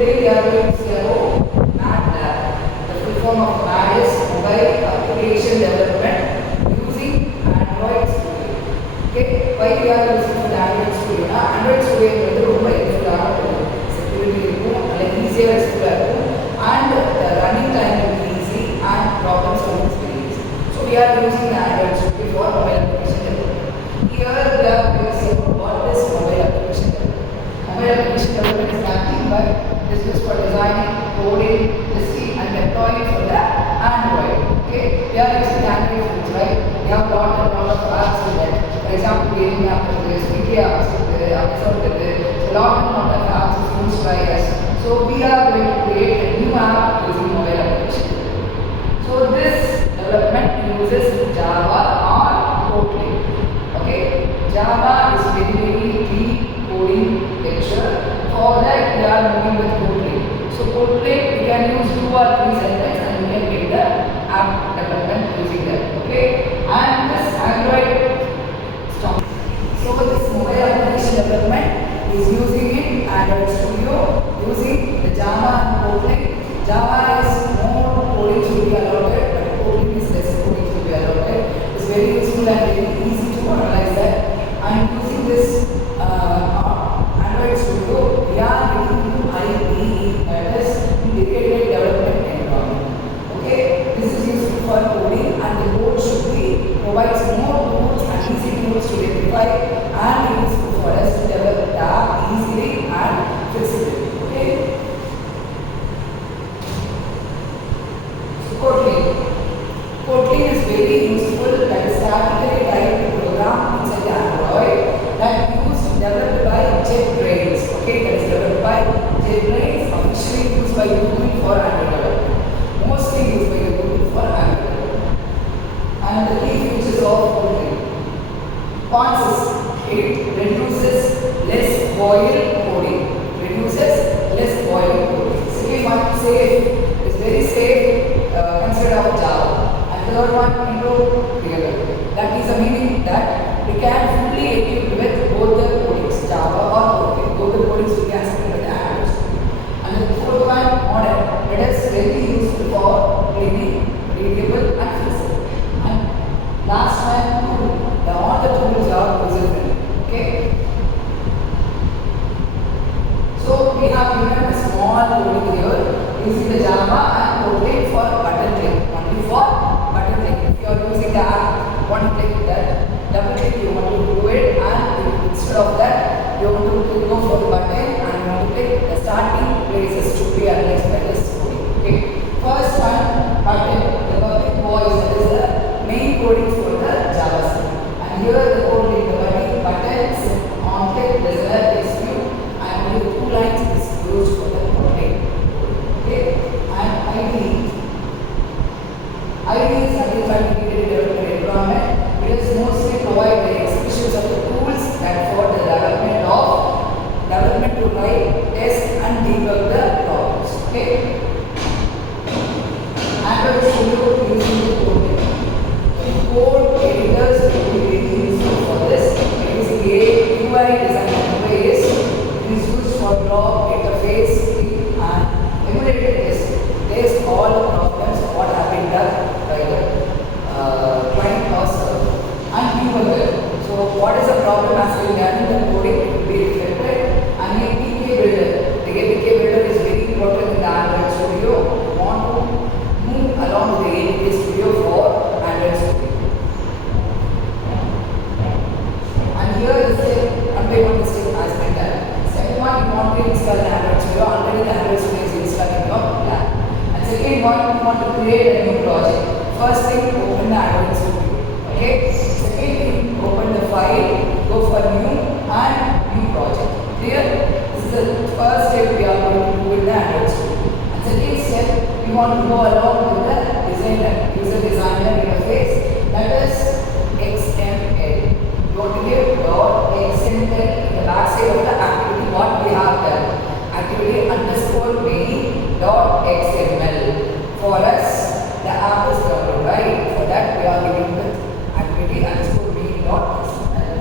today we are going to see about MAD. The full form of MAD is Mobile Application Development using Android Studio. Okay, why we are using the Android Studio? Android Studio is ரொம்ப யூஸ்ஃபுல்லான ஒரு security இருக்கும், நல்ல ஈஸியாக யூஸ்ஃபுல்லாக இருக்கும், and the running time will be easy and problem solving is very easy. So we are using Android Studio for mobile application development. Here we are going to see about what is mobile application development. Mobile application development is nothing but is used for designing, coding, testing and deploying for the Android. Okay, we are using Android tools, right? We have lot of apps in there. For example, gaming app, media apps, episode, a lot of apps is used by us. So we are going to create a new app using mobile application. So this development uses Java or Kotlin. Okay, Java is very deep coding lecture. For that we are moving with Kotlin. So Kotlin we can use 2 or 3 sentences and we can get the app development using that. Okay, and this Android stuff. So this mobile application development is using in Android Studio using the Java and Kotlin. Java is more coding should be allotted, but Kotlin is less coding should be allotted. It's very useful and very easy to analyze that. And using this Android Studio, we are using IDE, that is Integrated Development Environment. Okay, this is useful for coding, and the code should be provides more tools and easy tools to identify and useful for us to develop the app easily and flexibly. Okay. So Kotlin is very useful, that is statically typed program inside the Android that used developed by JetBrains. Okay, that is developed by JetBrains, officially used by Google for Android development. Mostly used by Google for Android development. And the key features of Kotlin. Consists it reduces less boil coding. Reduces less boil coding. Second one, safe. Is very safe considered of Java. And third one, improve real. That is the meaning that we can fully equip with both the codings, Java or Kotlin. Both the codings we can set with the Android. And the fourth one, modern. It is very useful for cleaning, readable and flexible. And last one, all the tools are user friendly. Okay. So we have given a small coding here using the Java and Kotlin for button click. Only for button click. If you are using the app, one click that, double click you want to do it, and instead of that you want to go for the button and you want to click the starting places to be analyzed by this coding. Okay. First one, button. The public voice, that is the main coding for the JavaScript. And here the code in the buttons on click listener is view, and only 2 lines is used for the coding. Okay. And ID is Identified Integrated Development Environment. It is mostly provide the expressions of the tools that for the development to write, test and debug the problems. Okay. Android Studio using the code. Code editors will be very useful for this. It is a UI design interface. It is used for block, interface, and emulated test all the problems what have been done by the client or server. And debugger. So what is the problem as we done in the coding will be reflected. And APK builder. The APK builder is very important in the Android Studio. We want to move along with the APK Studio for Android Studio. Here is the one step as been done. Second one, you want to install the Android Studio. Already the Android Studio is installed in your plan. And second one, you want to create a new project. First thing, open the Android Studio. Okay. Second thing, open the file, go for new and new project. Clear? This is the first step we are going to do in the Android Studio. And second step, we want to go along with the user designer interface. That is XML. Going to give .xml in the back side of the activity what we have done. Activity underscore main.xml. For us, the app is covered, right? For that, we are giving the activity underscore main.xml.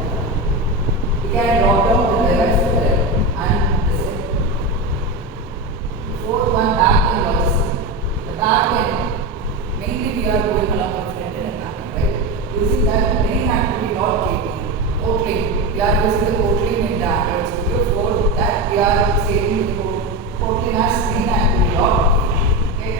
We can drop down to the left and this. denoting as main activity log. Okay.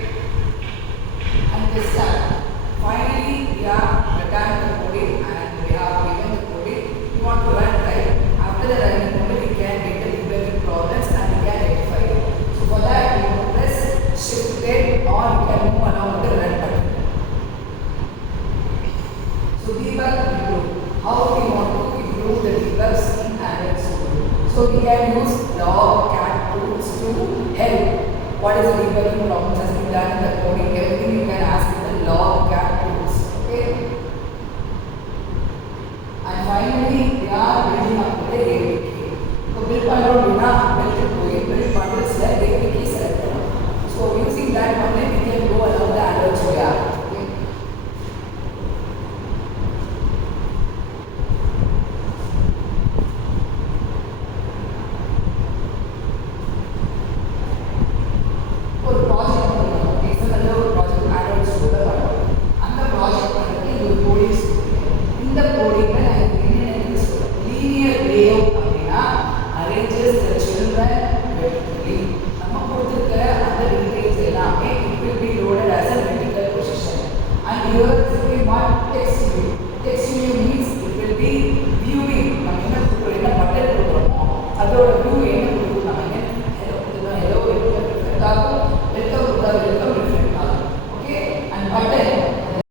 And this time, finally we have done the coding and we have given the coding. We want to run, right? After the running coding, we can get the debugging problems and we can rectify it. So for that, we will press Shift 10 or we can move along with the run button. So debug improve. How we want to improve the debugs in Android Studio? So we can use log cat tools to help. What is the debugging problems has been done in the coding? Everything you can ask